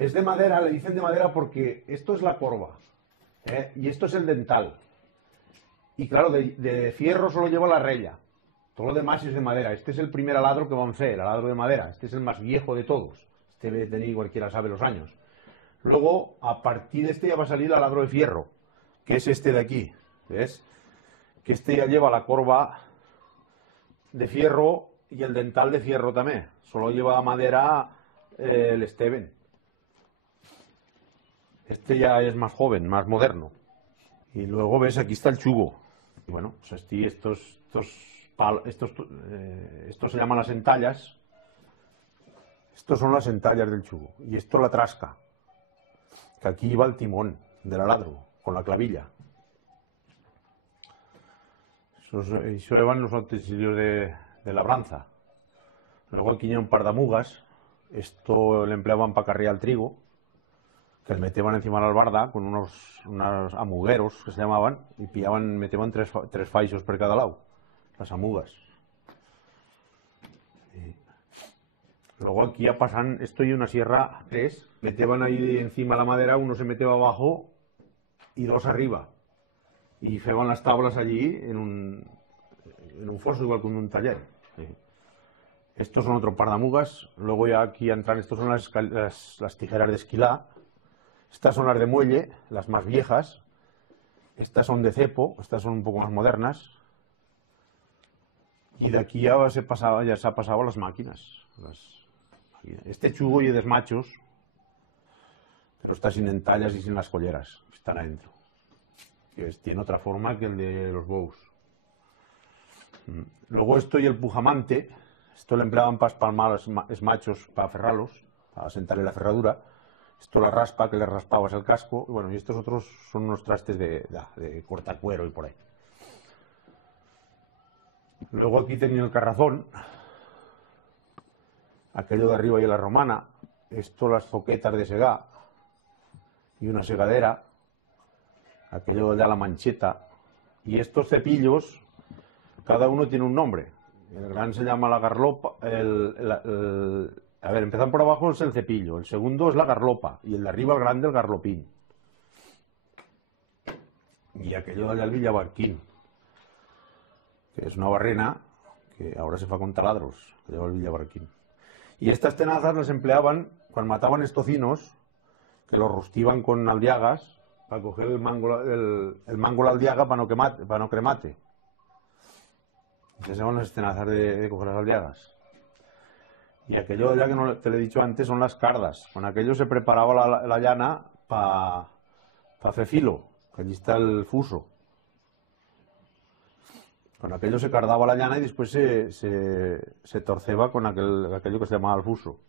Es de madera, le dicen de madera porque esto es la corva, y esto es el dental. Y claro, de fierro solo lleva la rella. Todo lo demás es de madera. Este es el primer aladro que van a hacer, el aladro de madera. Este es el más viejo de todos. Este debe tener, cualquiera sabe los años. Luego, a partir de este ya va a salir el aladro de fierro, que es este de aquí. ¿Ves? Que este ya lleva la corva de fierro y el dental de fierro también. Solo lleva madera el Steven. Este ya es más joven, más moderno. Y luego ves, aquí está el chugo. Y bueno, pues estos se llaman las entallas. Estos son las entallas del chugo. Y esto la trasca. Que aquí va el timón del aladro, con la clavilla. Eso llevan los utensilios de labranza. Luego aquí hay un par de amugas. Esto lo empleaban para carrear el trigo, que le metían encima de la albarda con unos amugueros que se llamaban, y metían tres faixos por cada lado, las amugas. Luego aquí ya pasan, esto y una sierra, tres, metían ahí encima la madera, uno se metía abajo y dos arriba. Y feban las tablas allí en un foso, igual que en un taller. Sí. Estos son otro par de amugas. Luego ya aquí entran, estos son las tijeras de esquilá. Estas son las de muelle, las más viejas. Estas son de cepo, estas son un poco más modernas. Y de aquí ya se ha pasado a las máquinas. Este chugo y de desmachos, pero está sin entallas y sin las colleras, están adentro. Tiene otra forma que el de los bous. Luego esto y el pujamante, esto lo empleaban para espalmar los machos, para aferrarlos, para sentarle la ferradura. Esto la raspa, que le raspabas el casco. Bueno, y estos otros son unos trastes de cortacuero y por ahí. Luego aquí tenía el carrazón, aquello de arriba y la romana. Esto las zoquetas de segá y una segadera. Aquello de la mancheta. Y estos cepillos, cada uno tiene un nombre. El gran se llama la garlopa. A ver, empezando por abajo es el cepillo. El segundo es la garlopa. Y el de arriba, el grande, el garlopín. Y aquello de Villa Barquín, que es una barrena que ahora se fa con taladros, que lleva el Villa Barquín. Y estas tenazas las empleaban cuando mataban estocinos, que los rustiban con aldiagas, para coger el mango de la aldiaga para no cremate. Entonces son las tenazas de coger las aldiagas. Y aquello ya que no te lo he dicho antes son las cardas. Con aquello se preparaba la llana para hacer filo, que allí está el fuso. Con aquello se cardaba la llana y después se torceba con aquello que se llamaba el fuso.